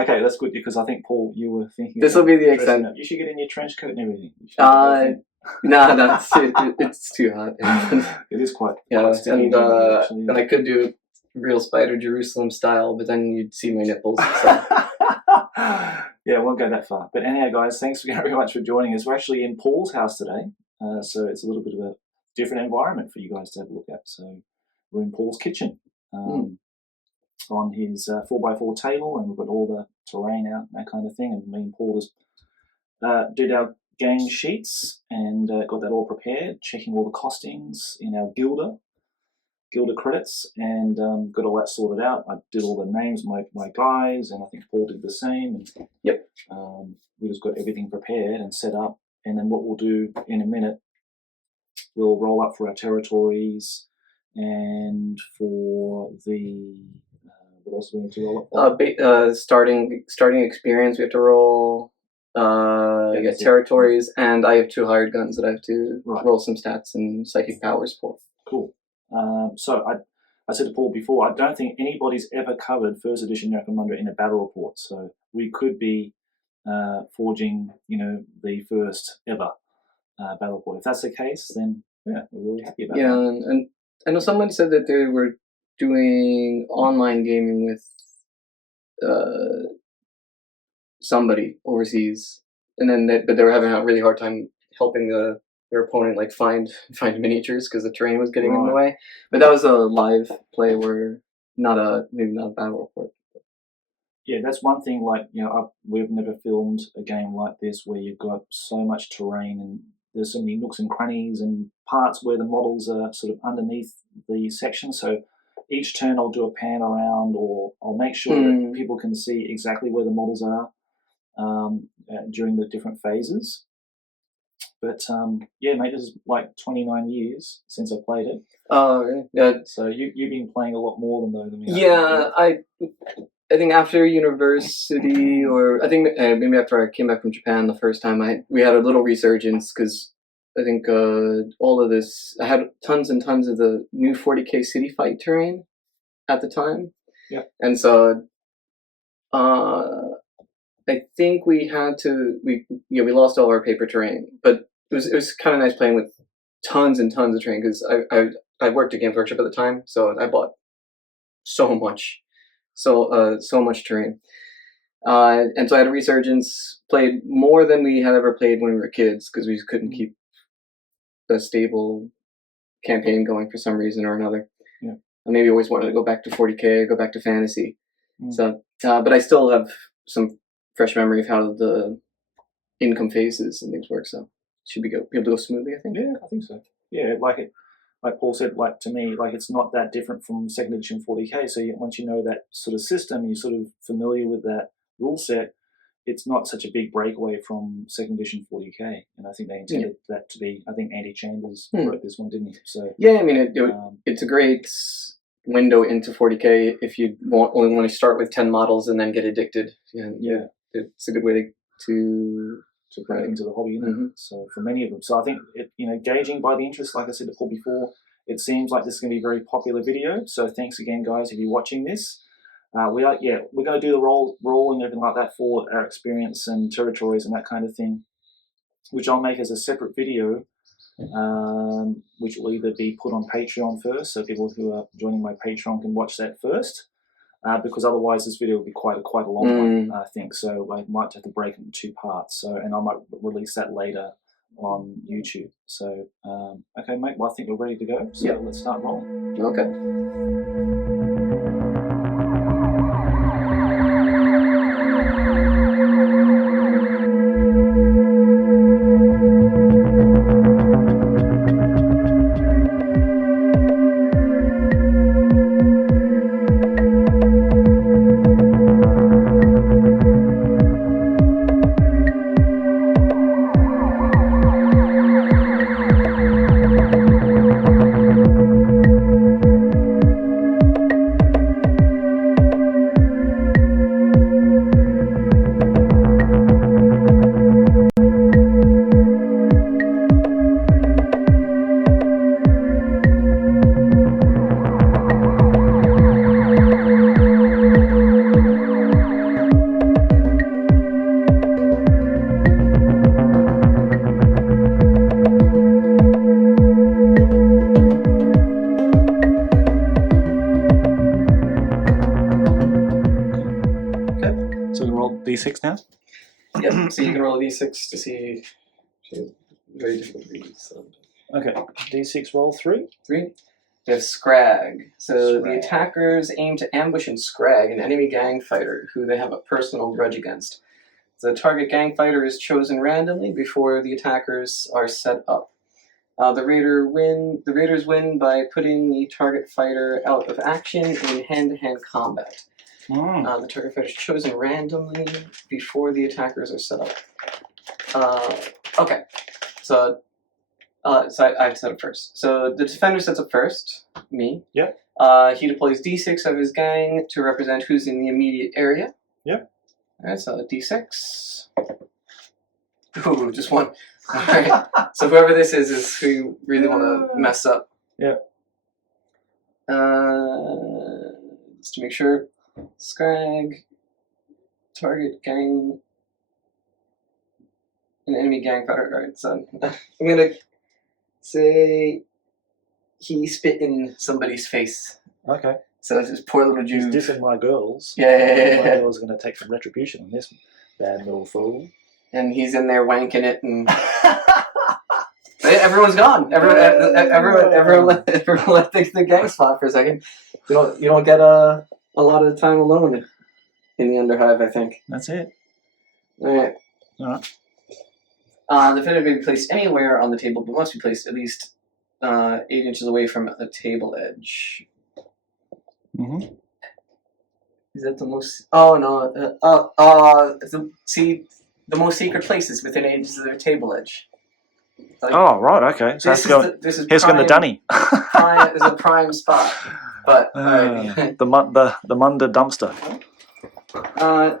Okay, that's good because I think, Paul, you were thinking this will be the extent. You should get in your trench coat and everything. No, it's too hot. It is quite. Yeah, quite and I could do real Spider Jerusalem style, but then you'd see my nipples. So. Yeah, I won't go that far. But anyhow, guys, thanks very much for joining us. We're actually in Paul's house today, so it's a little bit of a different environment for you guys to have a look at. So we're in Paul's kitchen. On his 4x4 table, and we've got all the terrain out and that kind of thing. And me and Paul just did our game sheets and got that all prepared, checking all the costings in our Gilda credits, and got all that sorted out. I did all the names of my guys, and I think Paul did the same. And yep, we just got everything prepared and set up. And then what we'll do in a minute, we'll roll up for our territories and for the. What else do we need to roll up? Starting experience, we have to roll. Territories, and I have 2 hired guns that I have to roll some stats and psychic powers for. Cool. So I said to Paul before, I don't think anybody's ever covered first edition Necromunda in a battle report. So we could be forging, the first ever battle report. If that's the case, then yeah, we're really happy about that. Yeah, and I know someone said that they were doing online gaming with somebody overseas, and then but they were having a really hard time helping their opponent find miniatures because the terrain was getting in the way. But that was a live play, where maybe not a battle report. Yeah, that's one thing. We've never filmed a game like this where you've got so much terrain and there's so many nooks and crannies and parts where the models are sort of underneath the section. So each turn I'll do a pan around, or I'll make sure that people can see exactly where the models are during the different phases. But yeah, mate, this is 29 years since I played it. Oh, really? Yeah. So you've been playing a lot more than me. Yeah, I think after university, or I think maybe after I came back from Japan the first time, we had a little resurgence because I think all of this, I had tons and tons of the new 40k city fight terrain at the time. Yeah. And so I think we lost all our paper terrain, but it was kind of nice playing with tons and tons of terrain because I worked at Games Workshop at the time, so I bought so much terrain. And so I had a resurgence, played more than we had ever played when we were kids because we couldn't keep a stable campaign going for some reason or another. Yeah. I maybe always wanted to go back to 40k, go back to fantasy. So, but I still have some fresh memory of how the income phases and things work. So should be able to go smoothly, I think. Yeah, I think so. Yeah, like Paul said, to me, it's not that different from second edition 40k. So once you know that sort of system, you're sort of familiar with that rule set. It's not such a big breakaway from second edition 40k, and I think they intended that to be. I think Andy Chambers wrote this one, didn't he? So yeah, I mean, it's a great window into 40k if you only want to start with 10 models and then get addicted. Yeah, it's a good way to break into the hobby. So for many of them, so I think gauging by the interest, like I said to Paul before, it seems like this is going to be a very popular video. So thanks again, guys, if you're watching this. We're going to do the roll and everything like that for our experience and territories and that kind of thing, which I'll make as a separate video, which will either be put on Patreon first, so people who are joining my Patreon can watch that first, because otherwise this video will be quite a long one, I think. So I might have to break it in 2 parts. So, and I might release that later on YouTube. So, okay, mate. Well, I think we're ready to go. So let's start rolling. Okay. d6 now? Yep. So you can roll a d6 to see. Very difficult to read. So. Okay. d6 roll 3. 3. We have Scrag. So the Scrag. attackers aim to ambush and Scrag an enemy gang fighter who they have a personal grudge against. The target gang fighter is chosen randomly before the attackers are set up. The raiders win by putting the target fighter out of action in hand-to-hand combat. The target fighter is chosen randomly before the attackers are set up. Okay, so I have to set up first. So the defender sets up first, me. Yep. He deploys d6 of his gang to represent who's in the immediate area. Yep. Alright, so d6. Ooh, just one. Alright, so whoever this is who you really want to mess up. Yeah. Just to make sure. Scrag, target gang, an enemy gang fighter. Alright, so I'm gonna say he spit in somebody's face. Okay. So it's this poor little He's Jew. dissing my girls. Yeah. My girls are going to take some retribution on this bad little fool. And he's in there wanking it, and everyone's gone. Everyone left the gang spot for a second. You don't get a lot of time alone in the Underhive, I think. That's it. All right. All right. The defender may be placed anywhere on the table, but must be placed at least 8 inches away from a table edge. Mm-hmm. Is that the most? Oh no! See, the most secret places within 8 inches of their table edge. Like, Oh, right, okay. So this is here's going the dunny. Prime is a prime spot, but alright. the Munda dumpster.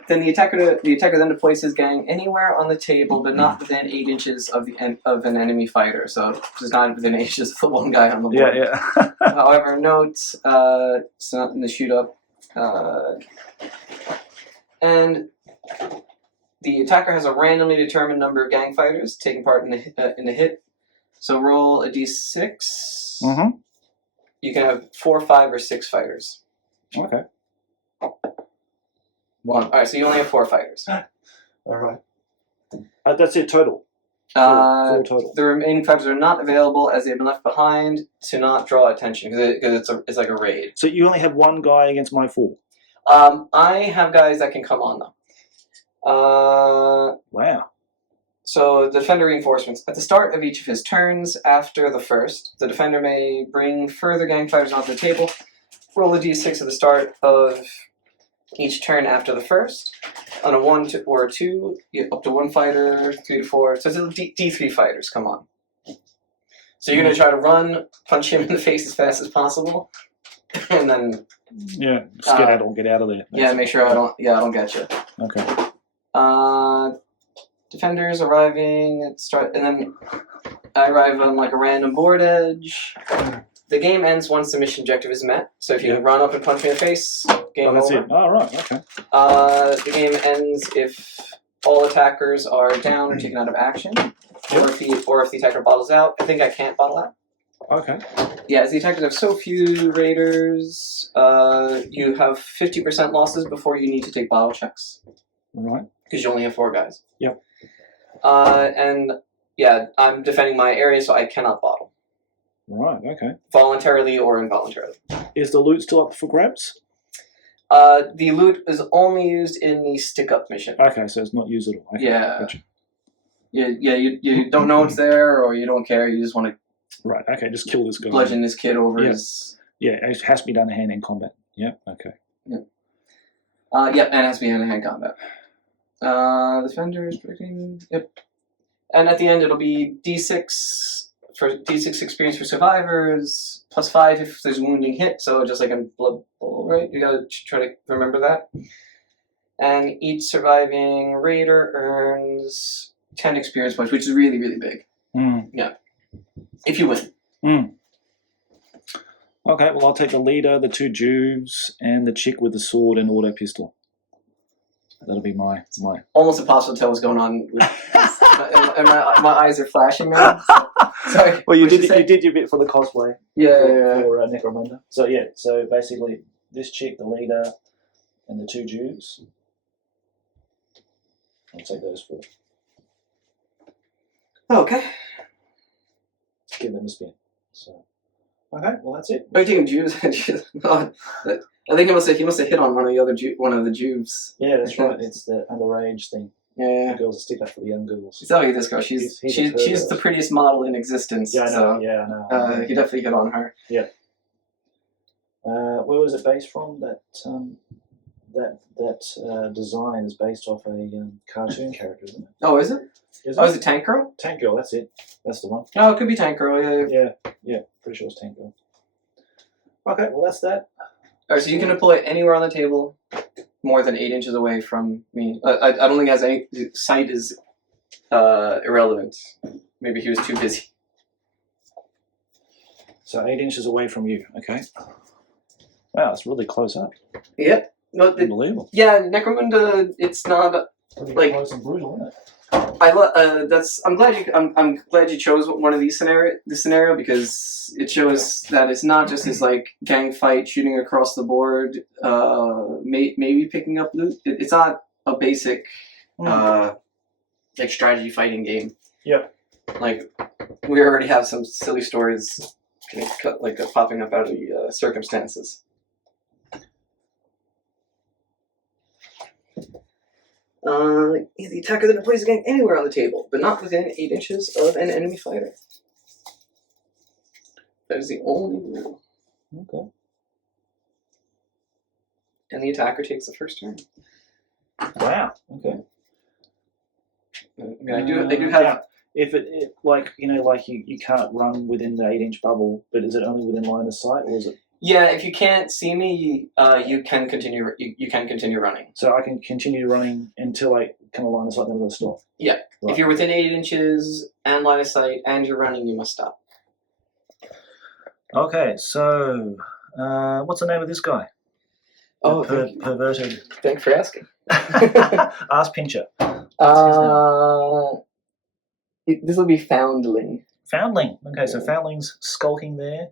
Then the attacker then deploys his gang anywhere on the table, but not within 8 inches of an enemy fighter. So just not within 8 inches of the one guy on the board. Yeah. However, note it's not in the shoot up, and the attacker has a randomly determined number of gang fighters taking part in the hit. So roll a d6. Mm-hmm. You can have 4, 5, or 6 fighters. Okay. 1. All right, so you only have 4 fighters. All right. That's it total. Full total. The remaining fighters are not available as they've been left behind to not draw attention because it's like a raid. So you only have one guy against my 4. I have guys that can come on though. Wow. So the defender reinforcements. At the start of each of his turns after the first, the defender may bring further gang fighters onto the table. Roll a d6 at the start of each turn after the first. On a 1 or a 2, you get up to 1 fighter, 3 to 4. So it's D3 fighters, come on. So you're going to try to run, punch him in the face as fast as possible, and then... Yeah, skedaddle, get out of there. Yeah, make sure I don't get you. Okay. Defenders arriving, and then I arrive on like a random board edge. The game ends once the mission objective is met. So if you run up and punch me in the face, game that's over. it. Oh, right, okay. The game ends if all attackers are down or taken out of action, or if the attacker bottles out. I think I can't bottle out. Okay. Yeah, as the attackers have so few raiders, you have 50% losses before you need to take bottle checks. Right. Because you only have 4 guys. Yep. And yeah, I'm defending my area, so I cannot bottle. Right, okay. Voluntarily or involuntarily. Is the loot still up for grabs? The loot is only used in the stick-up mission. Okay, so it's not used at all. Okay, yeah. Gotcha. You don't know it's there, or you don't care, you just want to Right, okay, just kill this guy. bludgeon this kid over his... Yeah, it has to be done hand-in combat. Yep, okay. Yep, and it has to be hand-to-hand combat. The defender is predicting... Yep. And at the end, it'll be D6 experience for survivors, +5 if there's a wounding hit, so just like in Blood Bowl, right? You gotta try to remember that. And each surviving raider earns 10 experience points, which is really, really big. Yeah. If you win. Okay, well, I'll take the leader, the 2 Jews, and the chick with the sword and auto pistol. That'll be my... Almost impossible to tell what's going on. And my eyes are flashing, man. Sorry. Well, you did your bit for the cosplay. Yeah. For Necromunda. So basically, this chick, the leader, and the 2 Jews. I'll take those 4. Okay. Give them a spin. So, okay, well that's it. Are you taking Jews? I think he must have hit on one of the Jews. Yeah, that's right. It's the underage thing. Yeah. The girls are stick up for the young girls. So this girl, she's the prettiest model in existence. Yeah, I know. So, yeah, I know. He definitely hit on her. Yeah. Where was it based from? That design is based off a cartoon character, isn't it? Oh, is it? Is it Tank Girl? Tank Girl, that's it. That's the one. Oh, it could be Tank Girl, Yeah, pretty sure it's Tank Girl. Okay, well that's that. Alright, so you can deploy anywhere on the table more than 8 inches away from me. I don't think it has any... Sight is irrelevant. Maybe he was too busy. So 8 inches away from you, okay. Wow, it's really close up. Yep. No, Unbelievable. Yeah, Necromunda, it's not... Pretty close and brutal, isn't it? I'm glad you chose one of this scenario because it shows that it's not just this like gang fight shooting across the board, maybe picking up loot. It's not a basic like strategy fighting game. Yeah. Like we already have some silly stories popping up out of the circumstances. The attacker that deploys the gang anywhere on the table, but not within 8 inches of an enemy fighter. That is the only rule. Okay. And the attacker takes the first turn. Wow. Okay. I mean, I do have. Yeah. If it like you can't run within the 8-inch bubble, but is it only within line of sight, or is it? Yeah, if you can't see me, you can continue. You can continue running. So I can continue running until I kind of line of sight, then I'm going to stop. Yeah. Right. If you're within 8 inches and line of sight, and you're running, you must stop. Okay, so what's the name of this guy? Oh, perverted. Thanks for asking. Ass pincher. This will be Foundling. Foundling. Okay, so Foundling's skulking there,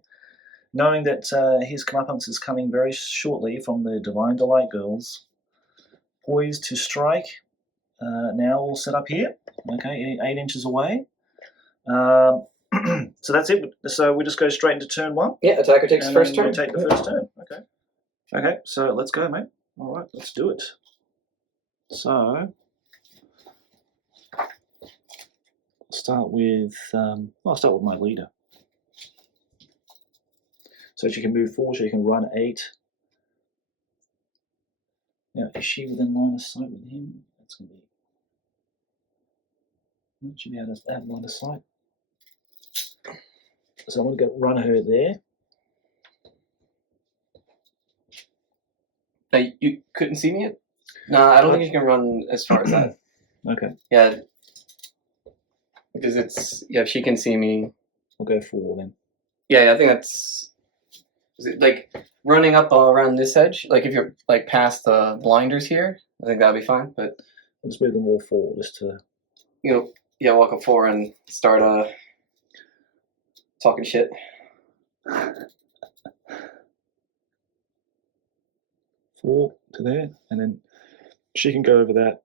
knowing that his comeuppance is coming very shortly from the Divine Delight girls. Poised to strike. Now all set up here. Okay, 8 inches away. So that's it. So we just go straight into turn 1. Yeah, attacker takes first turn. We'll take the first turn. Okay. Okay, so let's go, mate. All right, let's do it. So I'll start with my leader. So she can move 4, she can run 8. Now, is she within line of sight with him? That's going to be. She'll be able to have line of sight. So I'm going to go run her there. You couldn't see me yet? No, I don't think you can run as far as that. Okay. Yeah. Because if she can see me. We'll go 4 then. Yeah, I think that's. Is it like running up around this edge? Like if you're like past the blinders here, I think that'd be fine. But we'll just move them all 4 just to. Walk up 4 and start talking shit. 4 to there, and then she can go over that.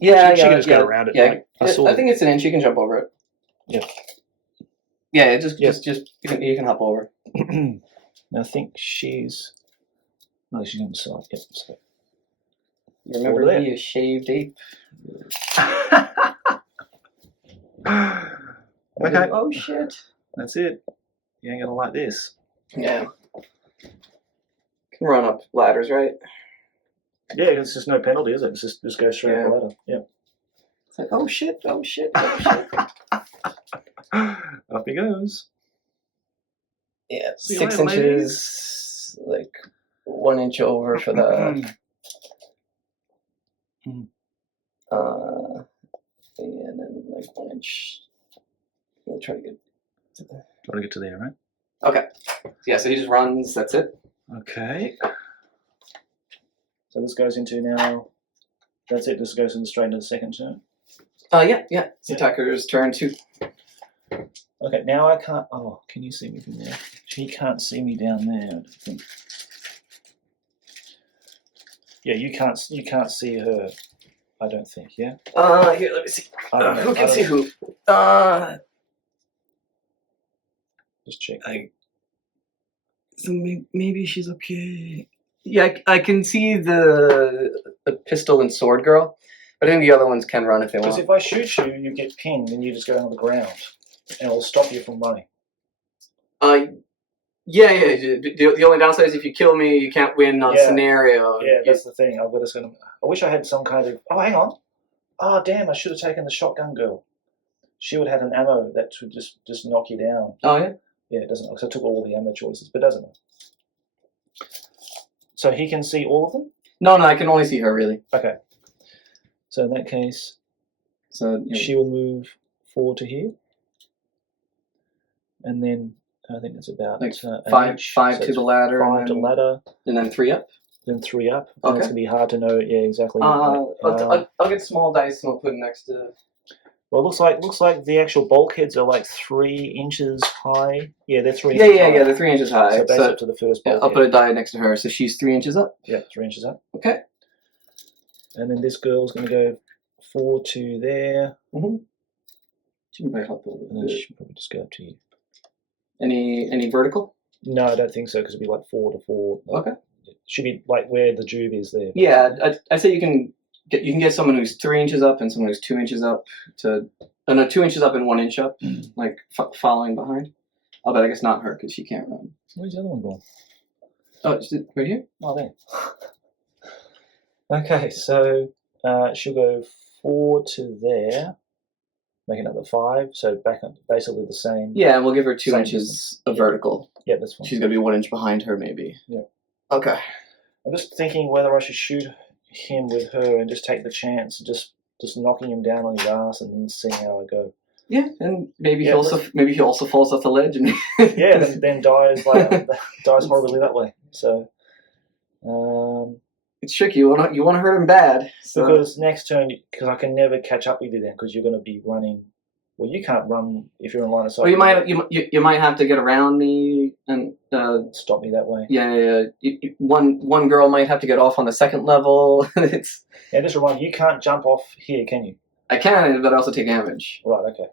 Yeah, she can just go around it. Yeah, like, I think it's an inch. You can jump over it. Yeah. Yeah, just you can hop over. Now I think she's. No, she's on the side. Yep. So. You remember me, a shaved ape. Okay. Oh shit. That's it. You ain't gonna like this. Yeah. Can run up ladders, right? Yeah, it's just no penalty, is it? It's just go straight up the ladder. Yeah. It's like, oh shit. Up he goes. Yeah, See 6 you later, inches, like 1 inch over for the. And then like 1 inch. We'll try to get to there. Try to get to there, right? Okay. Yeah, so he just runs. That's it. Okay. So this goes into now. That's it. This goes straight into the second turn. Yeah. It's the attacker's turn 2. Okay, now I can't. Oh, can you see me from there? She can't see me down there. I don't think. Yeah, you can't see her I don't think. Yeah. Here, let me see. I don't know. Who can see who? Just check. So maybe she's okay. Yeah, I can see the pistol and sword girl, but I think the other ones can run if they want. Because if I shoot you, you get pinged, and you just go on the ground, and it'll stop you from running. Yeah. The only downside is if you kill me, you can't win scenario. Yeah, that's the thing. I wish I had some kind of. Oh, hang on. Oh, damn! I should have taken the shotgun girl. She would have had an ammo that would just knock you down. Oh yeah. Yeah, it doesn't. Because I took all the ammo choices, but doesn't it? So he can see all of them. No, I can only see her really. Okay. So in that case, she will move forward to here, and then I think it's about like five so to the ladder, 5 to ladder, and then 3 up. Then 3 up. Okay. And it's gonna be hard to know. Yeah, exactly. I'll get small dice and I'll put it next to. Well, it looks like the actual bulkheads are like 3 inches high. Yeah, they're 3 Yeah, inches high. they're 3 inches high. So base up to the first bulkhead. I'll put a die next to her, so she's 3 inches up. Yeah, 3 inches up. Okay. And then this girl's going to go 4 to there. Mm-hmm. She can probably help a little And then bit. she should probably just go up to you. Any vertical? No, I don't think so, because it'd be like 4 to 4. Okay. It should be like where the jube is there. Yeah, I'd say you can get someone who's 3 inches up and someone who's 2 inches up to. Oh, no, 2 inches up and 1 inch up, like following behind. Oh, but I guess not her because she can't run. Where's the other one gone? Oh, is it right here? Oh, there. Okay, so she'll go 4 to there, make another 5, so back up basically the same. Yeah, and we'll give her 2 Same inches distance. of vertical. Yeah, that's fine. She's gonna be 1 inch behind her, maybe. Yeah. Okay. I'm just thinking whether I should shoot him with her and just take the chance, just knocking him down on his ass and then seeing how I go. Yeah, and maybe he also falls off the ledge and yeah, then dies horribly that way. So it's tricky. You want to hurt him bad. So. Because next turn, because I can never catch up with you then, because you're going to be running. Well, you can't run if you're in line of sight. Well, you might have to get around me and stop me that way. Yeah. One girl might have to get off on the second level. Yeah, just remind you can't jump off here, can you? I can, but I also take damage. Right. Okay.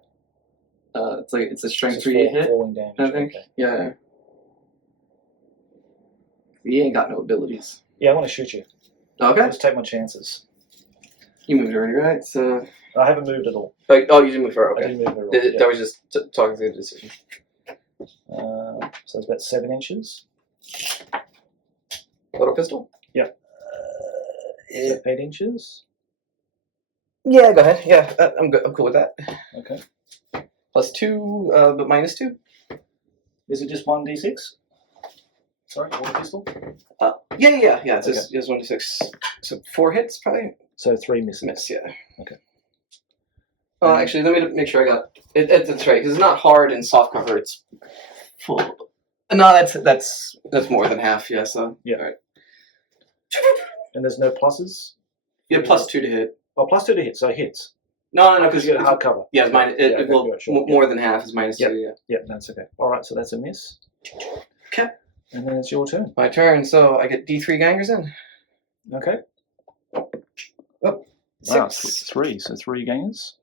It's a strength 3 hit. Falling damage. I think. Okay. Yeah. He ain't got no abilities. Yeah, I want to shoot you. Okay. Let's take my chances. You moved already, right? So. I haven't moved at all. You didn't move her. Okay. I didn't move at all. Yeah. That was just talking through the decision. So it's about 7 inches. Little pistol. Yeah. So 8 inches. Yeah, go ahead. Yeah, I'm good. I'm cool with that. Okay. +2, but -2. Is it just 1d6? Sorry, what pistol? Yeah. It's just 1d6. So 4 hits probably. So 3 misses. Miss, yeah. Okay. Actually, let me make sure I got it. That's right, because it's not hard in soft cover. It's full. No, that's more than half. Yeah. So yeah. All right. And there's no pluses. Yeah, +2 to hit. Oh, +2 to hit, so it hits. No, because you get a hard cover. Yeah, it's more than half is -2. Yeah. Yeah, that's okay. All right, so that's a miss. Okay. And then it's your turn. My turn. So I get D3 gangers in. Okay. Oh, 6. Wow, 3. So 3 gangers.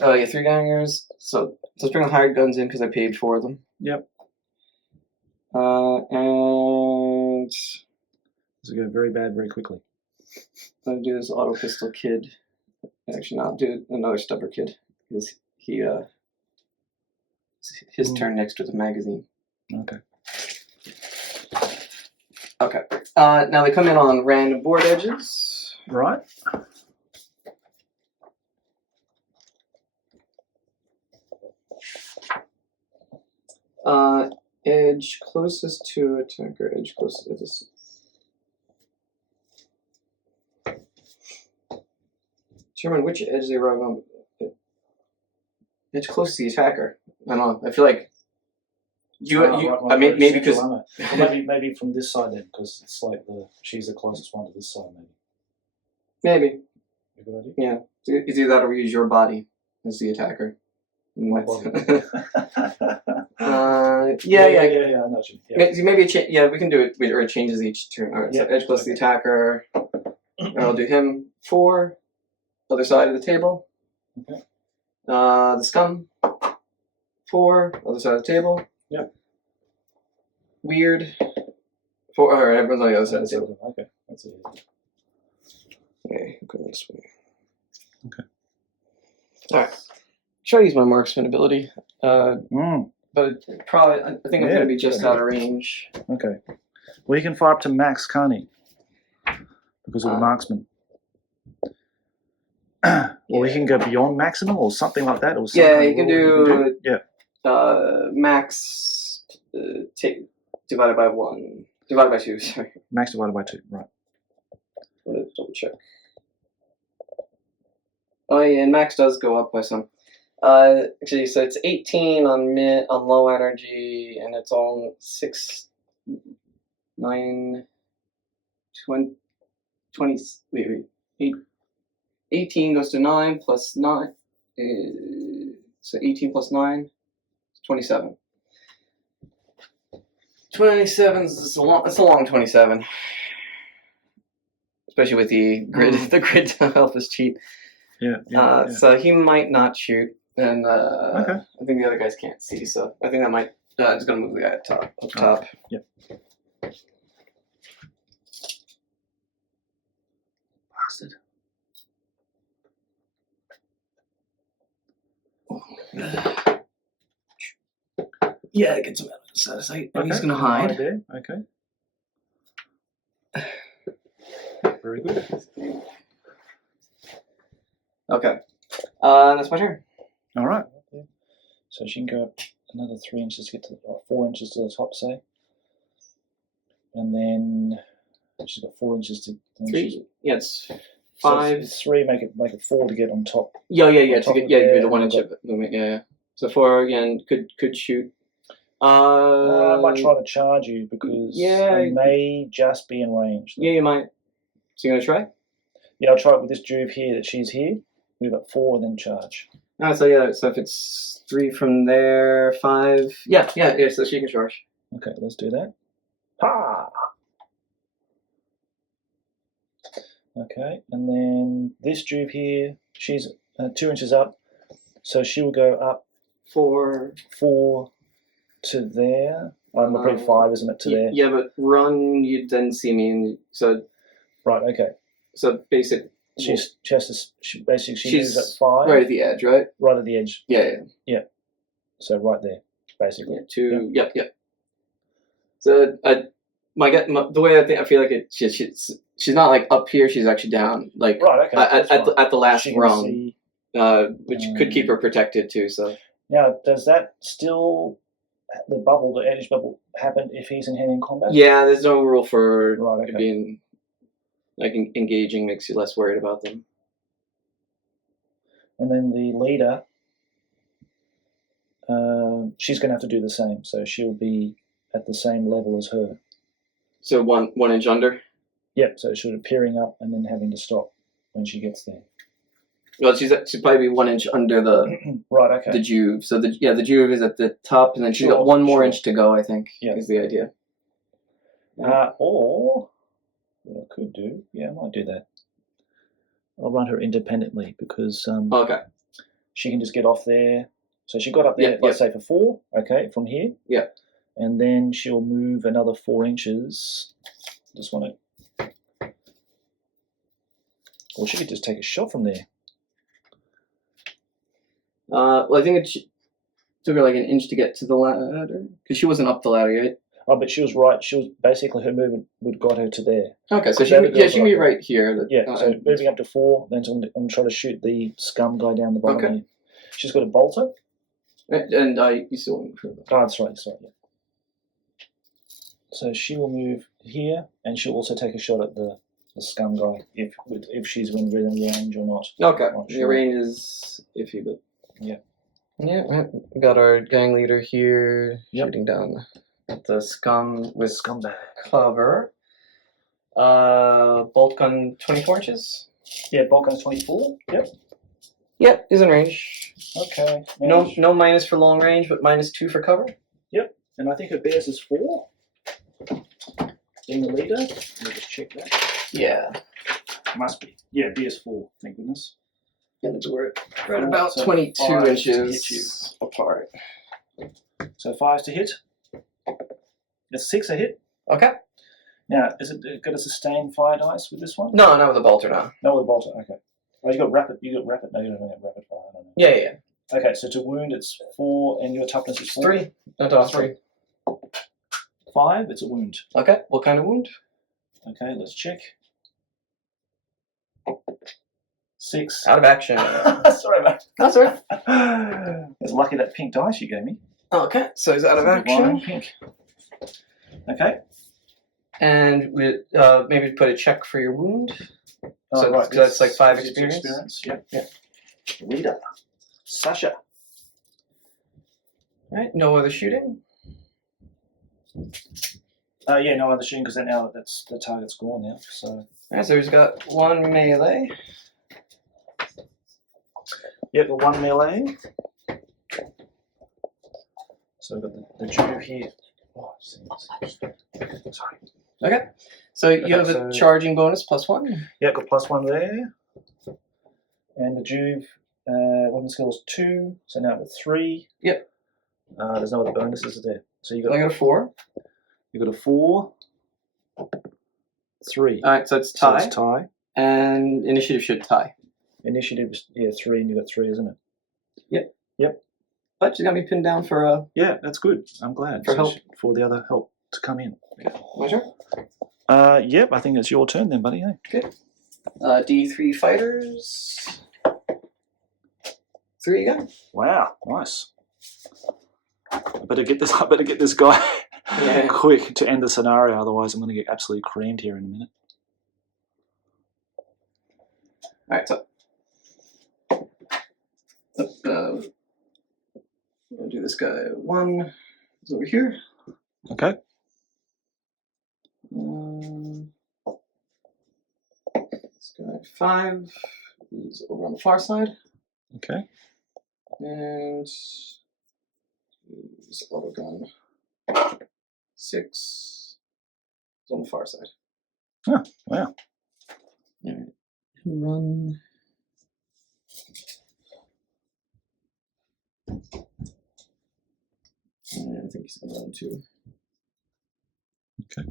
Oh yeah, 3 gangers. So let's bring the hired guns in because I paid for them. Yep. And this will go very bad very quickly. I'm gonna do this auto pistol kid. Actually, not do another stubber kid because his turn next to the magazine. Okay. Okay. Now they come in on random board edges. Right. Edge closest to attacker. Edge closest to this. Determine which edge they arrive on. Edge close to the attacker. I don't know. I feel like I mean, maybe because maybe from this side then, because it's like she's the closest one to this side, maybe. Maybe. A good idea. Yeah. It's either that or we use your body as the attacker. My body. Yeah. I know you. Yeah. Maybe we can do it where it changes each turn. All right, so edge close to the attacker. And I'll do him 4. other side of the table. Okay. The scum. 4, other side of the table. Yep. Weird. 4. All right, everyone's on the other side of the table. Okay, that's it. Okay, go this way. Okay. All right. Try to use my marksman ability. But probably, I think I'm going to be just out of range. Okay. Well, he can fire up to max, can't he? Because of the marksman. Or he can go beyond maximum or something like that. Or some Yeah, kind you of can rule do max divided by 1. Divided by 2, sorry. Max divided by 2, right. Let's double check. Oh yeah, and max does go up by some. Actually, so it's 18 on low energy, and it's on 6, 9, 20, wait, 18 goes to 9 plus 9, so 18 plus 9, 27. 27 is a long 27. Especially with the grid, the grid to help us cheat. Yeah. So he might not shoot, and Okay. I think the other guys can't see, so I think that might. It's gonna move the guy up top. Yep. Bastard. Yeah, it gets him out of the side of sight. And Okay. he's gonna hide. There. Okay. Very good. Okay. That's my turn. All right. So she can go up another 3 inches to get to 4 inches to the top, say. And then she's got 4 inches to. 3. Yeah, it's So 5. it's 3. Make it 4 to get on top. Yeah. On top To of get there, the 1 and inch of movement. Yeah. So 4 again. Could shoot. I might try to charge you because I may just be in range. Yeah, you might. So you gonna try? Yeah, I'll try it with this Juve here that she's here. Move up 4 and then charge. Oh, so yeah. So if it's 3 from there, 5. Yeah. So she can charge. Okay, let's do that. Ha! Okay, and then this Juve here, she's 2 inches up, so she will go up 4 to there. Probably 5, isn't it, to there? Yeah, but run, you then see me, and so. Right. Okay. So basic. She's moves at 5. Right at the edge, right? Right at the edge. Yeah. So right there, basically. Yeah. 2. Yep. So the way I feel like it, she's not like up here. She's actually down, like right. Okay. at the last rung, see, which could keep her protected too. So now, does that still the edge bubble happen if he's in hand-in combat? Yeah, there's no rule for right, okay. being like engaging. Makes you less worried about them. And then the leader, she's going to have to do the same. So she'll be at the same level as her. So 1 inch under? Yep, so sort of peering up and then having to stop when she gets there. Well, she'd probably be 1 inch under the right, okay. The Juve. So the Juve is at the top, and then she's got 1 more inch to go, I think, is the idea. Or what I could do, I might do that. I'll run her independently because okay. She can just get off there. So she got up there, let's say for 4, okay, from here. Yeah. And then she'll move another 4 inches. Just want to. Or she could just take a shot from there. Well, I think it took her like an inch to get to the ladder because she wasn't up the ladder yet. Oh, but she was right. She was basically her movement would got her to there. Okay, so she can be right here. So moving up to 4, then I'm trying to shoot the scum guy down the bottom. Okay. She's got a bolter. And you still want to. Oh, that's right. Sorry. Yeah. So she will move here, and she'll also take a shot at the scum guy if she's within range or not. Okay, the range is iffy, but yeah. We got our gang leader here shooting down at the scum with scumbag cover. Bolt gun 24 inches. Yeah, bolt gun's 24. Yep, is in range. Okay. No minus for long range, but -2 for cover. Yep, and I think her bears is 4. In the leader. Let me just check that. Yeah. Must be. Yeah, bears 4, thank goodness. And we're right about So 22 5 to hit you. inches apart. So 5 to hit. It's 6 a hit. Okay. Now, is it got a sustained fire dice with this one? No, not with a bolter now. No, with a bolter. Okay. Oh, you got rapid. No, you don't have rapid fire. I don't know. Yeah. Okay, so to wound it's 4, and your toughness is 4. 3. No, 3. 5. It's a wound. Okay. What kind of wound? Okay, let's check. 6. Out of action. Sorry, mate. That's all right. It's lucky that pink dice you gave me. Okay, so he's out of action. Pink. Okay. And we maybe put a check for your wound. Oh, So right. that's like 5 It's experience. Yep. Leader. Sasha. Right. No other shooting. Yeah, no other shooting because now that's the target's gone now. So. All right. So he's got 1 melee. Yep, got 1 melee. So we've got the Juve here. Oh, sorry. Okay. So you have a charging bonus +1. Yeah, got +1 there. And the Juve, weapon skill is 2, so now with 3. Yep. There's no other bonuses there. So you got. I got a 4. You got a 4, 3. All right. So it's tie. So it's tie. And initiative should tie. Initiative is 3, and you got 3, isn't it? Yep. But she's gonna be pinned down for a. Yeah, that's good. I'm glad For help. for the other help to come in. My turn. Yep. I think it's your turn then, buddy. Okay. D3 fighters. 3 again. Wow, nice. I better get this guy quick to end the scenario. Otherwise, I'm going to get absolutely creamed here in a minute. All right. So. I'm gonna do this guy. 1 is over here. Okay. This guy 5 is over on the far side. Okay. And this auto gun 6 is on the far side. Oh, wow. All right. Run. And I think he's gonna run 2. Okay.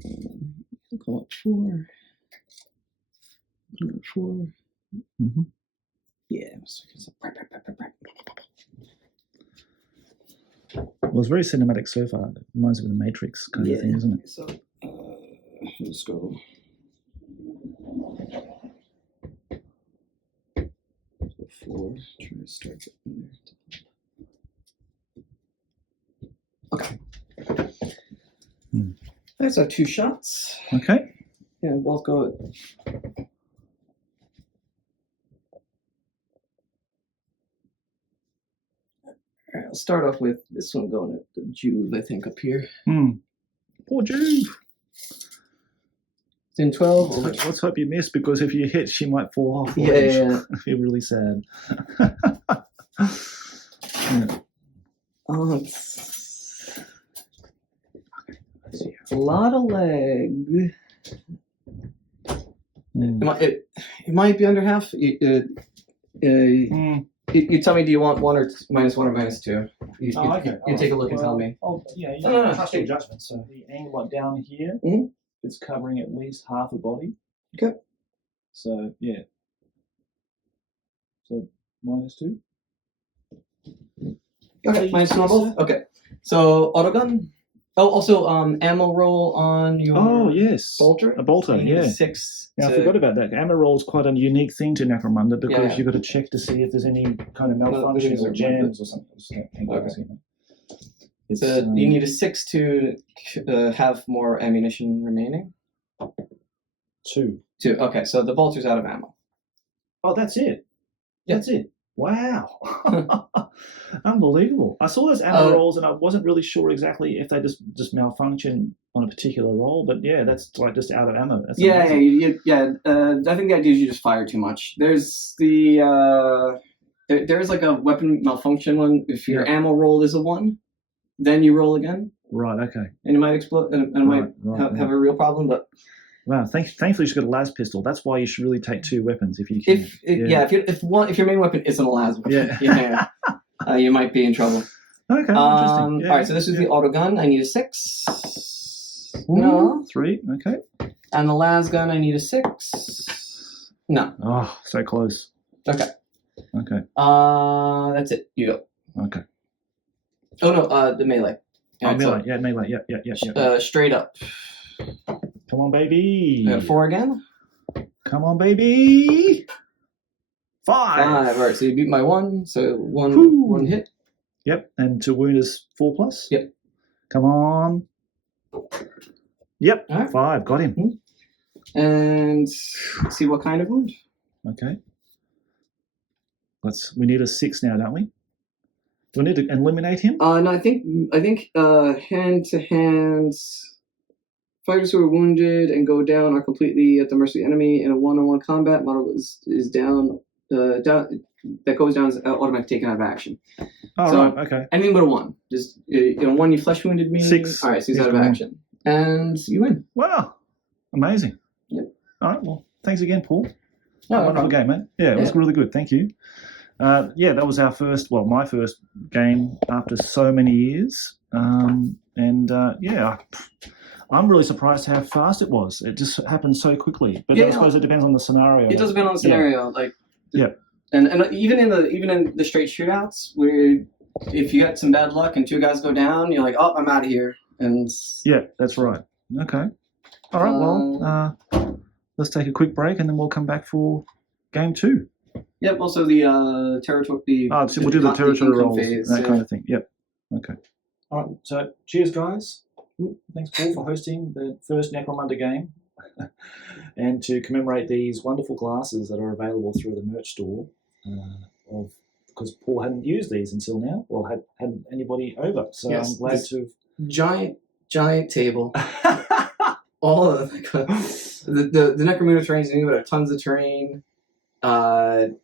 Go up 4. Go up 4. Mm-hmm. Yeah. Well, it's very cinematic so far. It reminds me of the Matrix kind of thing, isn't it? So let's go. 4. Try to start it in there. Okay. That's our 2 shots. Okay. Yeah, both go. Alright, I'll start off with this one going at the Juve, I think, up here. Poor Juve. It's in 12. Let's hope you miss, because if you hit, she might fall off. Yeah. I feel really sad. Yeah. Oh, it's a lot of leg. It might be under half. You tell me, do you want 1 or -1 or -2? You take a look and tell me. Oh, yeah, you trust your judgment. So the angle down here, it's covering at least half a body. Okay. So, yeah. So, -2. Okay, -2 on both. Okay. So, autogun. Oh, also, ammo roll on your. Oh, yes. Bolter. A bolter, yeah. 6. Now, I forgot about that. Ammo roll is quite a unique thing to Necromunda, because Yeah. you've got to check to see if there's any kind of malfunctions or jams or something. It's, So you need a 6 to have more ammunition remaining. 2. 2. Okay, so the bolter's out of ammo. Oh, that's it. Yeah. That's it. Wow. Unbelievable. I saw those ammo rolls and I wasn't really sure exactly if they just malfunction on a particular roll, but yeah, that's like just out of ammo. That's amazing. I think the idea is you just fire too much. There's there's like a weapon malfunction one. If your ammo roll is a 1, then you roll again. Right, okay. And it might explode, and it might have a real problem, but Wow, thankfully she's got a las pistol. That's why you should really take 2 weapons if you can. If your main weapon isn't a las weapon, you might be in trouble. Okay, interesting. All right, so this is the auto gun. I need a 6. Ooh, No. 3. Okay. And the las gun, I need a 6. No. Oh, so close. Okay. Okay. That's it. You go. Okay. Oh no, the melee. Melee. Yeah, melee. Yeah. Straight up. Come on, baby. 4 again. Come on, baby. 5. All right, so you beat my 1. So one hit. Yep, and to wound is 4+. Yep. Come on. Yep. Right. 5. Got him. And see what kind of wound. Okay. We need a 6 now, don't we? Do we need to eliminate him? No, I think hand to hand. Fighters who are wounded and go down are completely at the mercy of the enemy. In a one-on-one combat, model is down. That goes down is automatically taken out of action. Oh, so, right. Okay. Anything but a 1. Just 1, you flesh wounded me. 6. All right, so he's out of action, and you win. Wow, amazing. Yep. All right. Well, thanks again, Paul. No, wonderful game, mate. Yeah, it was really good. Thank you. That was my first game after so many years. I'm really surprised how fast it was. It just happened so quickly. But I suppose it depends on the scenario. It does depend on the scenario. And even in the straight shootouts, where if you get some bad luck and 2 guys go down, you're like, oh, I'm out of here. And yeah, that's right. Okay. All right. Well, let's take a quick break and then we'll come back for game 2. Yep. Also the territory. So we'll do the territory rolls, that kind of thing. Yep. Okay. All right. So cheers, guys. Thanks, Paul, for hosting the first Necromunda game. And to commemorate these wonderful glasses that are available through the merch store, because Paul hadn't used these until now, or hadn't anybody over. So yes, I'm glad to giant table. All of the Necromunda terrains in England have tons of terrain. And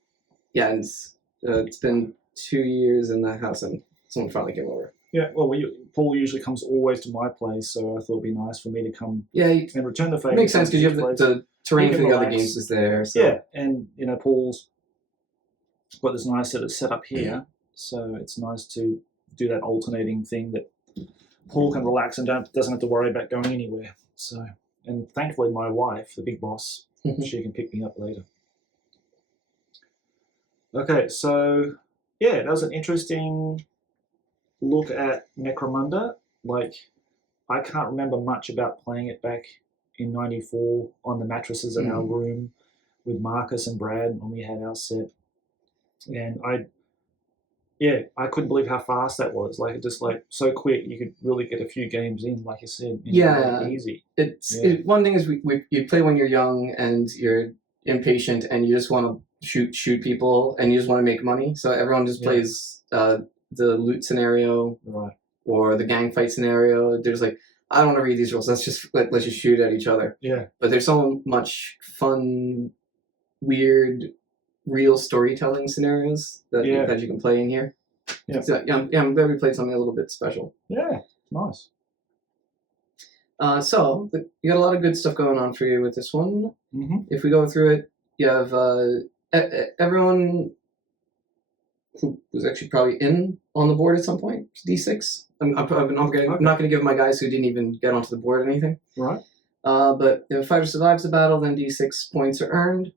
it's been 2 years in that house, and someone finally came over. Yeah, well, Paul usually comes always to my place, so I thought it'd be nice for me to come and return the favour. It makes sense because you have the terrain for the other games is there. So. Yeah, and Paul's got this nice sort of setup here, so it's nice to do that alternating thing that Paul can relax and doesn't have to worry about going anywhere. So, and thankfully, my wife, the big boss, she can pick me up later. Okay, so yeah, that was an interesting look at Necromunda. Like, I can't remember much about playing it back in '94 on the mattresses in our room with Marcus and Brad when we had our set. And I couldn't believe how fast that was. Like, just like so quick, you could really get a few games in, like you said. Really easy. One thing is you play when you're young and you're impatient and you just want to shoot people and you just want to make money. So everyone just plays the loot scenario, right, or the gang fight scenario. There's like, I don't want to read these rules. Let's just shoot at each other. Yeah. But there's so much fun, weird, real storytelling scenarios that you can play in here. Yeah. So, I'm glad we played something a little bit special. Yeah. Nice. So you got a lot of good stuff going on for you with this one. Mm-hmm. If we go through it, you have everyone who was actually probably in on the board at some point. D6. I'm not going to give my guys who didn't even get onto the board anything. Right. But if a fighter survives the battle, then D6 points are earned.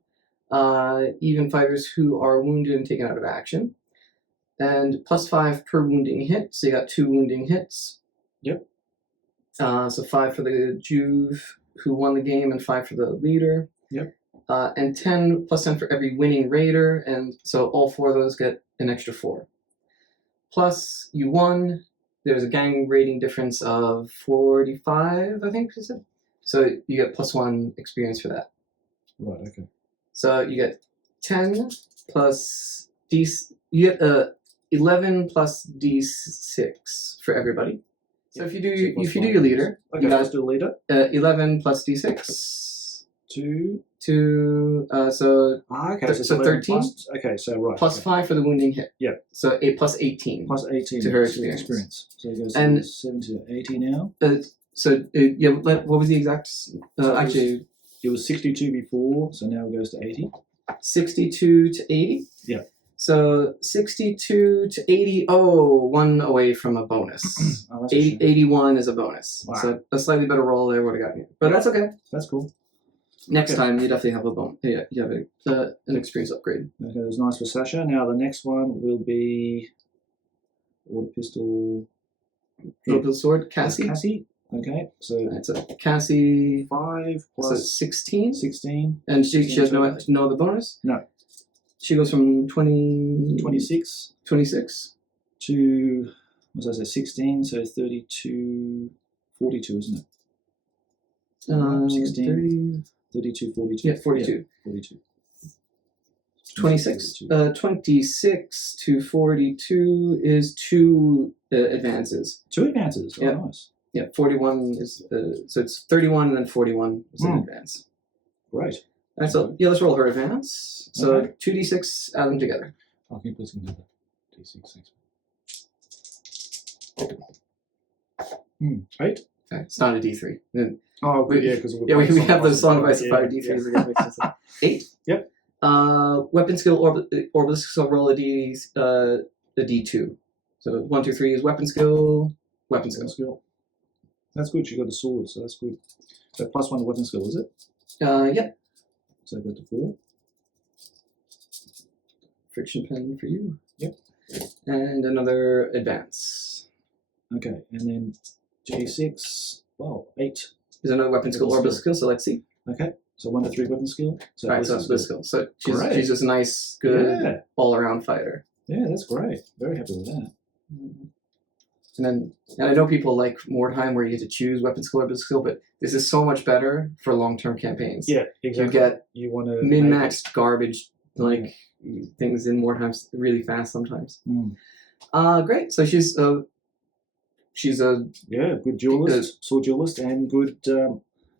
Even fighters who are wounded and taken out of action. And +5 per wounding hit. So you got 2 wounding hits. Yep. So 5 for the Juve who won the game and 5 for the leader. Yep. And 10 +10 for every winning raider, and so all 4 of those get an extra 4. Plus, you won. There's a gang rating difference of 45, I think, is it? So you get +1 experience for that. Right. Okay. So you get 10 plus D. You get 11 plus D6 for everybody. So if you do your leader, you guys do leader. 11 plus D6. 2. So 13. Plus, okay, so right. Plus 5 for the wounding hit. Yeah. So 8 plus 18. Plus 18 to her experience. So it goes from 7 to 80 now. What was the exact? Actually, It was 62 before, so now it goes to 80. 62 to 80? Yeah. So 62 to 80, one away from a bonus. Oh, that's a shame. 81 is a bonus. Wow. So a slightly better roll there would have got you. But that's okay. That's cool. Next time, you definitely have a bonus. Yeah, you have an experience upgrade. Okay, that's nice for Sasha. Now the next one will be water pistol. Pistol sword, Cassie. Cassie. Okay, so That's a Cassie. 5 So plus 16. 16. And she has no other bonus? No. She goes from 26 26 to, what was I say, 16, so 32, 42, isn't it? 16, 32, 42. Yeah, 42. Yeah, 42. 26. 42. 26 to 42 is 2 advances. 2 advances. Oh, Yeah. nice. Yeah, 41 is, so it's 31 and then 41 is an advance. Great. All right, so yeah, let's roll her advance. So Okay. 2d6, add them together. Oh, can you put some together? D6, 8? Okay, it's not a d3. Then- Oh, We- yeah, because Yeah, we have those song advice of 5 d3s Yeah. again. Which is 8. Yep. Weapon skill, orbital skill, roll a d2. So 1, 2, 3 is weapon skill, weapon skill. Weapon skill. That's good. She got a sword, so that's good. So +1 to weapon skill, is it? Yeah. So go to 4. Friction pen for you. Yep. And another advance. Okay, and then G6. Well, 8. There's another weapon skill, Weapon orbital skill. skill, so let's see. Okay, so 1 to 3 weapon skill. So Alright, so that's ballistic skill. So she's Great. just a nice, good, Yeah. all-around fighter. Yeah, that's great. Very happy with that. And I know people like Mordheim where you get to choose weapon skill, orbital skill, but this is so much better for long-term campaigns. Yeah, You get you want to min-maxed garbage, like things in Mordheim really fast sometimes. Great. So she's a good duelist, sword duelist, and good.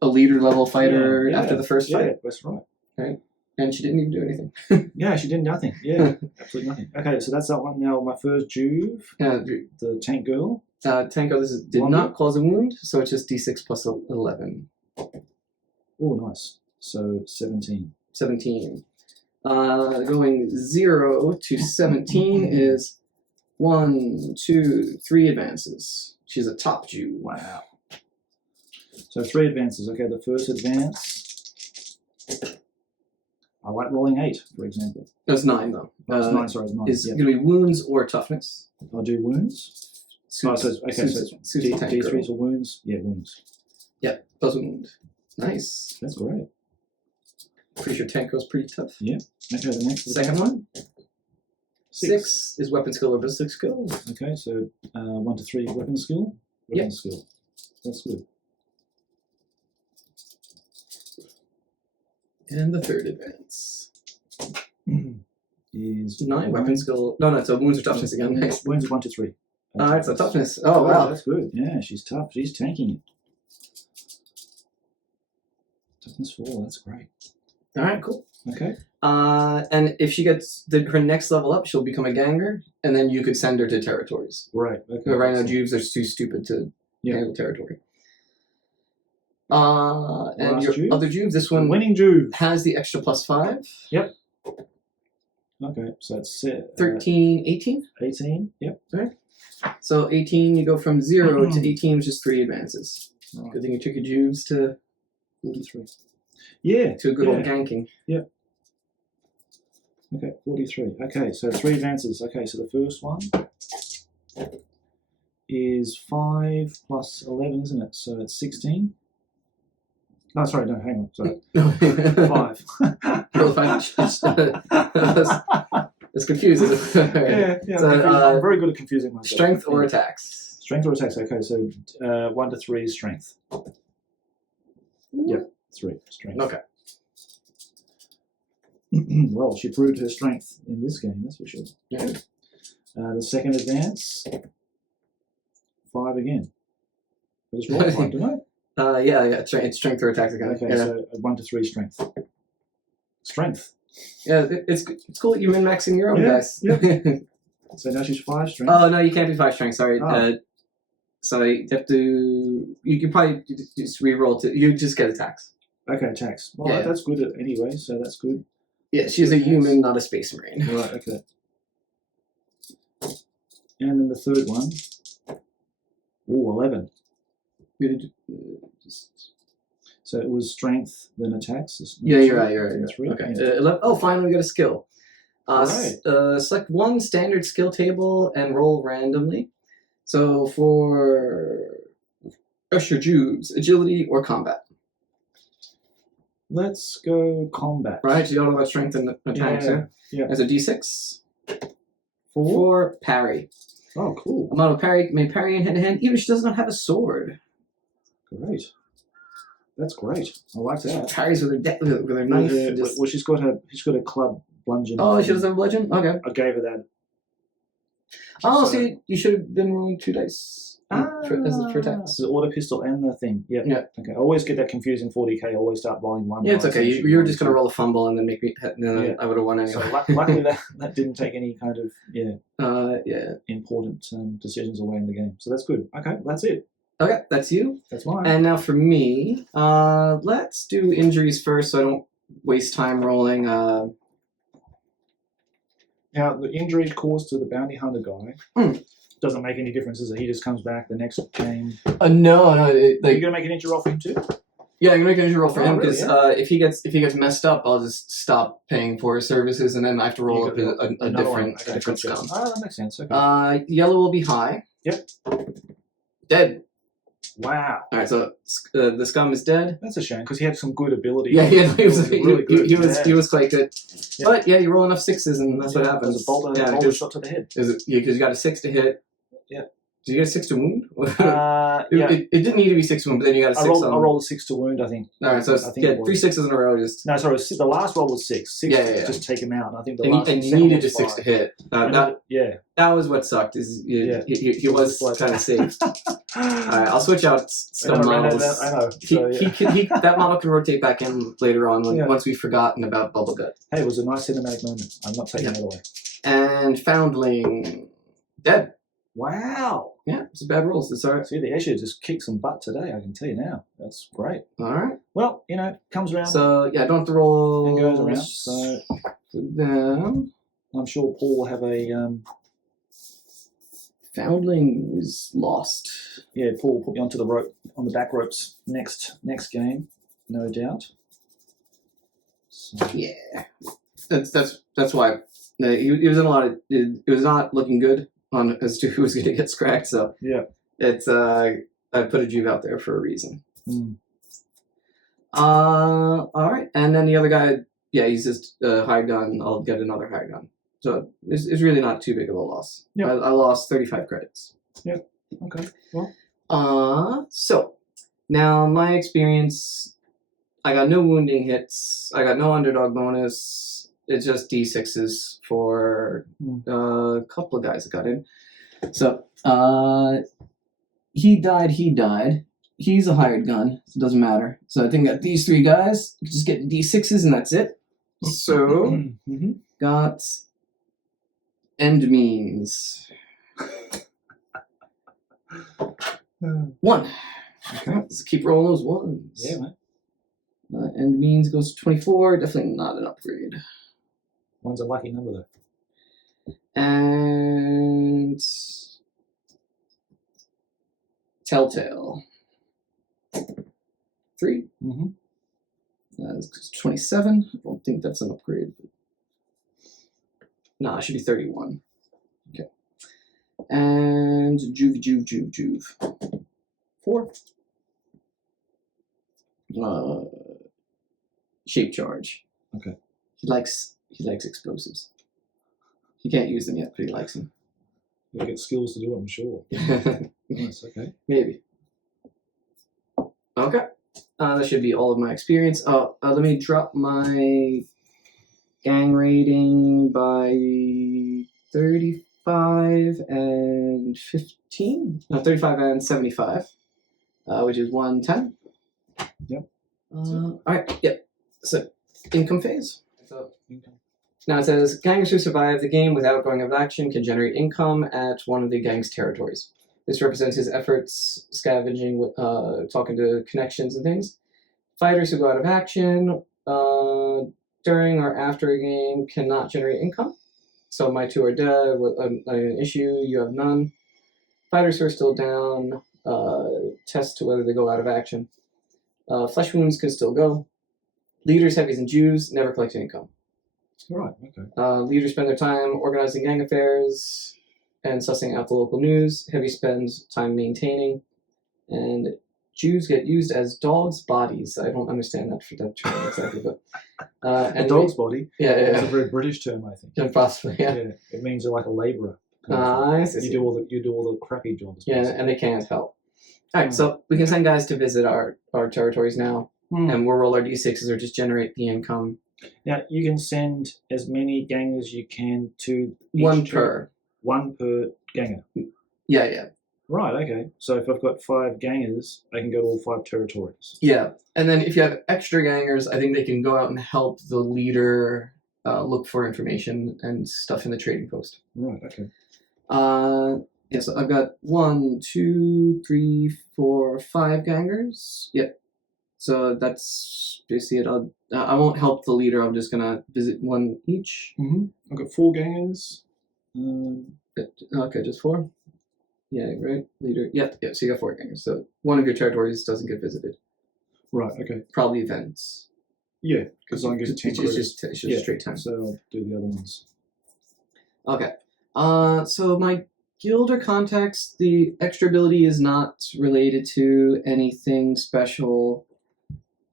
leader level fighter Yeah, after the first yeah, fight, that's right. and she didn't even do anything. Yeah, she did nothing. Yeah, absolutely nothing. Okay, so that's that one. Now my first Juve, the tank girl. Tanko, this did One not cause a wound, so it's just d6 plus 11. Oh, nice. So 17. 17. Going 0 to 17 is 1, 2, 3 advances. She's a top Jew. Wow. So 3 advances. Okay, the first advance. I like rolling 8, for example. That's 9 though. It's 9, sorry, it's 9. Is Yeah. going to be wounds or toughness. I'll do wounds. Suits, So it's suits the tank D3 girl. for wounds. Yeah, wounds. Yeah, doesn't wound. Nice. That's great. Pretty sure tank girl's pretty tough. Okay, the next Second one. 6. 6 is weapon skill or ballistic skill. Okay, so 1 to 3 weapon skill. Weapon skill. That's good. And the third advance. Is 9 weapon skill. No, so wounds or toughness again. Nice. Wounds 1 to 3. It's a toughness. Oh, wow. That's good. Yeah, she's tough. She's tanking it. Toughness 4. That's great. All right, cool. Okay. And if she gets her next level up, she'll become a ganger, and then you could send her to territories. Right. Okay. But right now, Juves are too stupid to handle territory. And Last your Juve? other Juve, this one Winning Juve. has the extra +5. Yep. Okay, so that's 13, 18. 18. Yep. So 18, you go from 0 to 18, which is 3 advances. Right. Good thing you took your Juves to 43. Yeah. a good old ganking. Yep. Okay, 43. Okay, so 3 advances. Okay, so the first one is 5 plus 11, isn't it? So it's 16. No, sorry, no, hang on. Sorry. 5. Real fine. It's confusing. Yeah, So, I'm very good at confusing myself. Strength or attacks? Strength or attacks. Okay, so 1 to 3 is strength. Yep, 3 strength. Okay. Well, she proved her strength in this game, that's for sure. Yeah. The second advance, 5 again. I just rolled 5, didn't I? Yeah, it's strength or attacks again. Okay, Yeah. so 1 to 3 strength. Strength. Yeah, it's cool that you're min-maxing your own dice. So now she's 5 strength. Oh, no, you can't be 5 strength, sorry. Oh. So you have to, you can probably just re-roll to, you just get attacks. Okay, attacks. Well, Yeah. that's good anyway, so that's good. Yeah, she's a human, not a space marine. Right, okay. And then the third one. Ooh, 11. Good. So it was strength, then attacks. Yeah, you're right. You're right. Three. Okay. Yeah. Finally, we got a skill. Right. Select one standard skill table and roll randomly. So for Escher Juves, agility or combat. Let's go combat. Right, you got all that strength and attacks, Yeah. As a d6. Four. For parry. Oh, cool. Amount of parry may parry in hand to hand, even if she does not have a sword. Great. That's great. I like that. Parries with her knife. Well, she's got a club bludgeon. Oh, she doesn't have a bludgeon? Okay. I gave her that. Oh, So- so you should have been rolling 2 dice for attacks. The auto pistol and the thing. Yeah. Yeah. Okay. I always get that confusing. 40k. I always start rolling one. Yeah, it's dice, okay. usually You were one, just going to two. roll a fumble and then make me, Yeah. I would have won So anyway. luckily that didn't take any kind of Yeah. important decisions away in the game. So that's good. Okay, that's it. Okay, that's you. That's mine. And now for me, let's do injuries first so I don't waste time rolling. Now the injury caused to the bounty hunter guy doesn't make any difference, is it? He just comes back the next game. No. Are you gonna make an injury roll for him too? Yeah, I'm gonna make an injury roll for Oh, him really? because if he gets messed up, I'll just stop paying for his services and then I have to roll You up got a another one. different Okay, gotcha. scum. Oh, that makes sense. Okay. Yellow will be high. Yep. Dead. Wow. All right, so the scum is dead. That's a shame because he had some good ability. Yeah, he was really good. he was quite good. Yeah. But yeah, you roll enough sixes and that's what There's happens. a boulder because shot to the head. because you got a 6 to hit. Yeah. Did you get a 6 to wound? Yeah. It didn't need to be 6 to wound, but then you got a 6 I rolled a 6 to wound, I think. All right, so I think it was. 3 sixes in a row. Just No, sorry, the last roll was 6. 6 Yeah. just take him out. I think the and last you second needed was a 6 5. to hit. That was what sucked. Yeah. He was kind of safe. All right, I'll switch out scum models. I know. So, yeah. That model can rotate back in later on Yeah. once we've forgotten about Bubble Gut. Hey, it was a nice cinematic moment. I'm not taking it away. And Foundling dead. Wow. Yeah, it's bad rolls. It's all right. See, the Escher just kicked some butt today, I can tell you now. That's great. All right. Well, comes around So yeah, I don't have to roll. and goes around. So for them. I'm sure Paul will have a... Foundling is lost. Yeah, Paul will put me onto the rope, on the back ropes next game, no doubt. So, Yeah, that's why he was in a lot of. It was not looking good on as to who was going to get scragged. So yeah. it's I put a Juve out there for a reason. Mm. All right, and then the other guy, yeah, he's just a high gun. I'll get another high gun. So it's really not too big of a loss. Yeah. I lost 35 credits. Yeah. Okay. Well. So now my experience, I got no wounding hits. I got no underdog bonus. It's just D6s for a couple of guys that got in. So he died. He's a hired gun. So it doesn't matter. So I think that these 3 guys just get D6s and that's it. So got end means 1. Okay, let's keep rolling those ones. Yeah, man. End means goes to 24. Definitely not an upgrade. One's a lucky number, though. And Telltale 3. Mm-hmm. That's 27. I don't think that's an upgrade. No, it should be 31. Okay. And Juve. 4. Shape charge. Okay. He likes explosives. He can't use them yet, but he likes them. You'll get skills to do it, I'm sure. Nice, okay. Maybe. Okay. That should be all of my experience. Let me drop my gang rating by 35 and 15. No, 35 and 75, which is 110. Yep. All right. Yep. So, income phase. Now it says, gangers who survive the game without going of action can generate income at one of the gang's territories. This represents his efforts scavenging, talking to connections and things. Fighters who go out of action during or after a game cannot generate income. So my 2 are dead, not an issue, you have none. Fighters who are still down, test to whether they go out of action. Flesh wounds can still go. Leaders, heavies, and Jews never collect income. Right, okay. Leaders spend their time organizing gang affairs and sussing out the local news. Heavy spends time maintaining. And Jews get used as dogs' bodies. I don't understand that term exactly, but A dog's body? Yeah, It's a very British term, I think. yeah, possibly, yeah. It means you're like a labourer. I see. You do all the crappy jobs. Yeah, and they can't help. All right, so we can send guys to visit our territories now, and we'll roll our d6s or just generate the income. Now, you can send as many gangers as you can to each One per ganger. Yeah. Right, okay. So if I've got 5 gangers, I can go to all 5 territories. Yeah, and then if you have extra gangers, I think they can go out and help the leader look for information and stuff in the trading post. Right, okay. Yeah, so I've got 1, 2, 3, 4, 5 gangers. Yep. So that's basically it. I won't help the leader. I'm just gonna visit 1 each. I've got 4 gangers. Okay, just 4. Yeah, right. Leader. Yep. So you got 4 gangers. So one of your territories doesn't get visited. Right, okay. Probably events. Yeah, because I get 10 It's just straight time. So I'll do the other ones. Okay. So my guilder contacts, the extra ability is not related to anything special.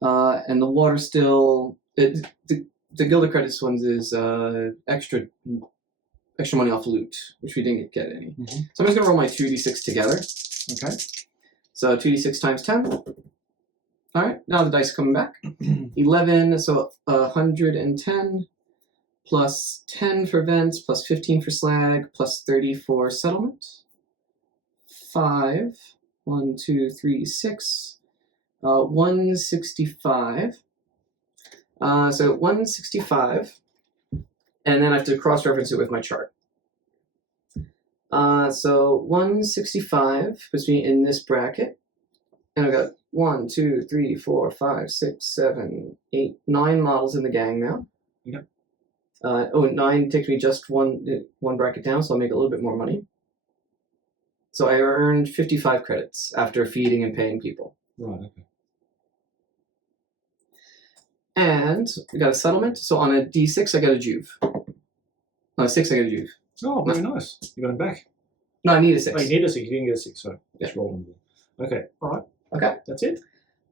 And the water still, the guilder credits ones is extra money off loot, which we didn't get any. So I'm just gonna roll my 2d6 together. Okay. So 2d6 times 10. All right, now the dice are coming back. 11, so 110, plus 10 for vents, plus 15 for slag, plus 30 for settlement. 5, 1, 2, 3, 6, 165. So 165, and then I have to cross-reference it with my chart. So 165 puts me in this bracket, and I've got 1, 2, 3, 4, 5, 6, 7, 8, 9 models in the gang now. Yep. 9 takes me just one bracket down, so I'll make a little bit more money. So I earned 55 credits after feeding and paying people. Right, okay. And we got a settlement, so on a d6 I got a juve. On a 6 I got a juve. Oh, very nice. You got him back. No, I need a 6. Oh, you need a 6. You didn't get a 6, sorry. Yeah. Just roll them. Okay, alright. Okay. That's it?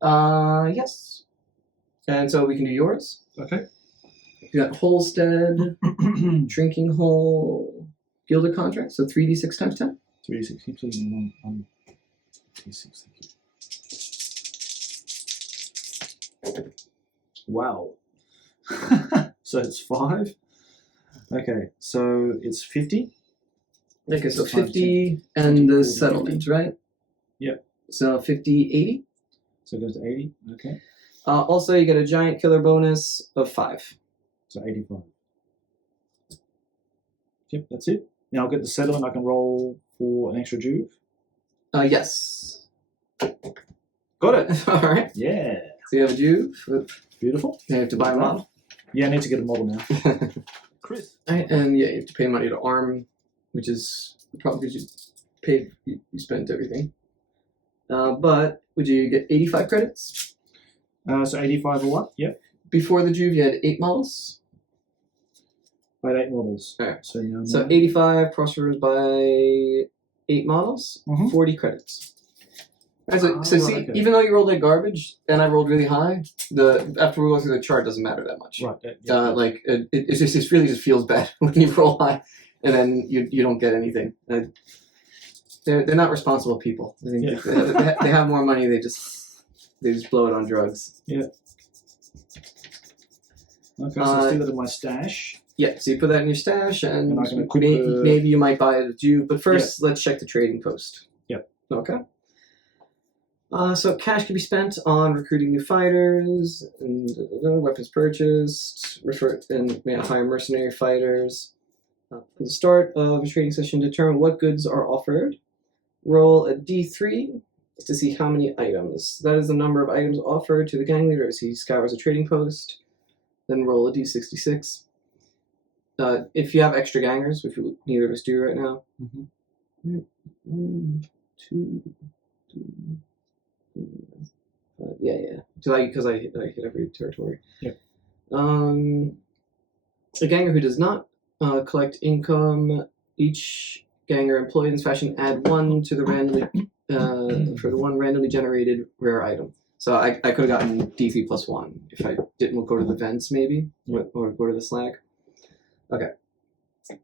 Yes. And so we can do yours. Okay. We got Holstead, Drinking Hole, Guilder Contract, so 3d6 times 10. 3d6. Keep saying 1 d6. Thank you. Wow. So it's 5. Okay, so it's 50. Okay, so 50 and the settlement, right? Yep. So 50, 80. So it goes to 80. Okay. Also, you get a giant killer bonus of 5. So 85. Yep, that's it. Now I'll get the settlement. I can roll for an extra juve. Yes. Got it. All right. Yeah. So you have a juve. Beautiful. You have to buy a model. Yeah, I need to get a model now. Chris. Right, and yeah, you have to pay money to arm, which is probably because you spent everything. But would you get 85 credits? So 85 or what? Yep. Before the juve, you had 8 models. I had 8 models. All right. So, now So 85 crossovers by 8 models, 40 credits. All right, so see, okay. even though you rolled like garbage and I rolled really high, after we go through the chart, it doesn't matter that much. Right. It really just feels bad when you roll high and then you don't get anything. They're not responsible people. I think they have more money. They just blow it on drugs. Yeah. Okay, so let's do that in my stash. Yeah, so you put that in your stash, and I can equip maybe you might buy it at you. But first, let's check the trading post. Yep. Okay. So cash can be spent on recruiting new fighters, and weapons purchased, hire mercenary fighters. At the start of a trading session, determine what goods are offered. Roll a d3, to see how many items. That is the number of items offered to the gang leader as he scours a trading post. Then roll a d66. If you have extra gangers, which neither of us do right now. 1, 2, 3, 4, 5. Yeah. Because I hit every territory. Yep. A ganger who does not collect income, each ganger employed in this fashion add 1 to the randomly for the 1 randomly generated rare item. So I could have gotten D3 plus 1 if I didn't go to the vents maybe, or go to the slag. Okay.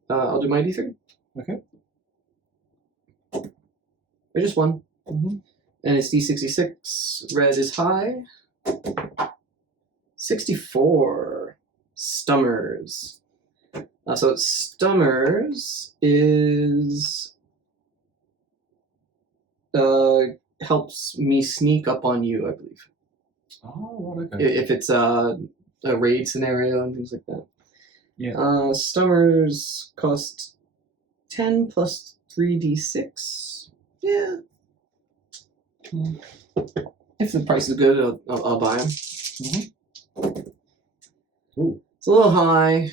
I'll do my D3. Okay. I just 1. And it's D66. Red is high. 64. Stummers. So Stummers is helps me sneak up on you, I believe. Oh, right, okay. If it's a raid scenario and things like that. Yeah. Stummers cost 10 plus 3d6. Yeah. If the price is good, I'll buy them. Ooh. It's a little high.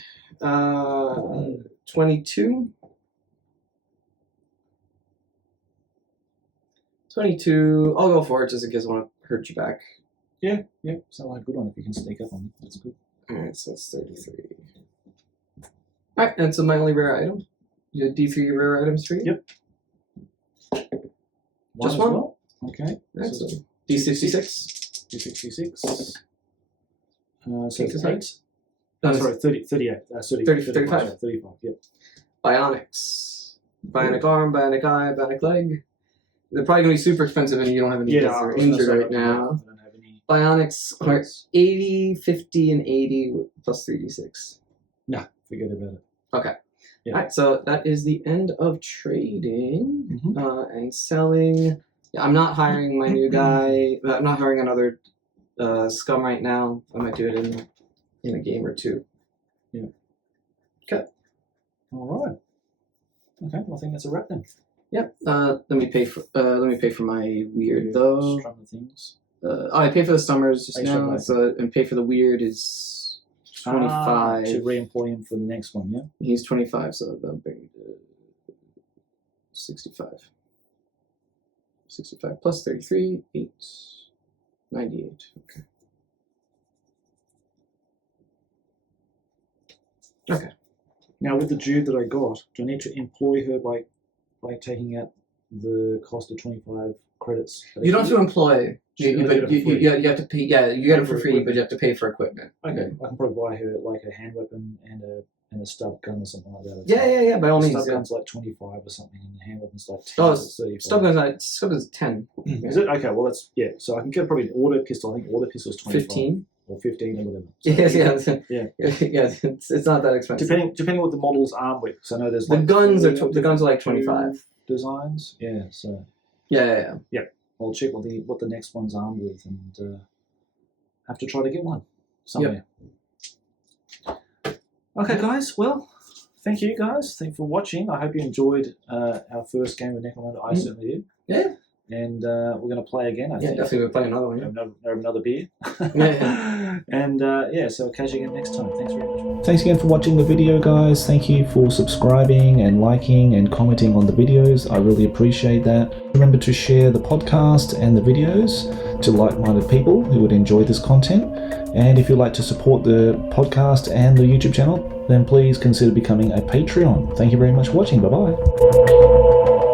22. 22. I'll go for it just in case I want to hurt you back. Yeah. Sounds like a good one if you can sneak up on me. That's good. Alright, so that's 33. Alright, and so my only rare item. You had D3 rare items for you? Yep. Just as one? well? Okay. Alright, So so D66. D66. So Take this 8. out. No, sorry, 38. 35? 35, yep. Bionics. Bionic arm, bionic eye, bionic leg. They're probably going to be super expensive and you don't have any deaths or injured right now. I don't have any. Bionics are 80, 50, and 80 plus 3d6. No, forget about it. Okay. Yeah. Alright, so that is the end of trading and selling. I'm not hiring my new guy. I'm not hiring another scum right now. I might do it in a game or two. Yeah. Okay. All right. Okay. Well, I think that's a wrap then. Yep. Let me pay for my weird though. Strum the things. I pay for the stummers just Extra now. life. So and pay for the weird is 25. To re-employ him for the next one, yeah. He's 25, so that'll bring me to 65. 65 plus 33, 8, 98. Okay. Okay. Now with the dude that I got, do I need to employ her by taking out the cost of 25 credits? You don't have to employ. You You have to pay. Yeah, you get it for free, but you have to pay for equipment. Okay, I can probably buy her like a hand weapon and a stub gun or something like that. Yeah. By all The means. stub gun's like 25 or something, and the hand weapon's like 10 Oh, or 35. stub gun's 10. Is it? Okay, well that's, yeah, so I can get probably an auto pistol. I think auto pistol's 25. 15. Or 15 or whatever. So Yeah. Yeah. It's not that expensive. Depending what the models are with. So I know there's The like guns are 4 like 25. designs. Yeah, so Yeah. I'll check what the next one's armed with and have to try to get one somewhere. Yep. Okay, guys. Well, thank you guys. Thanks for watching. I hope you enjoyed our first game of Necromunda. I certainly did. Yeah. And we're going to play again, I think. Definitely we'll play another one. Have another beer. Yeah. And so I'll catch you again next time. Thanks very much. Thanks again for watching the video, guys. Thank you for subscribing and liking and commenting on the videos. I really appreciate that. Remember to share the podcast and the videos to like-minded people who would enjoy this content. And if you'd like to support the podcast and the YouTube channel, then please consider becoming a Patreon. Thank you very much for watching. Bye-bye.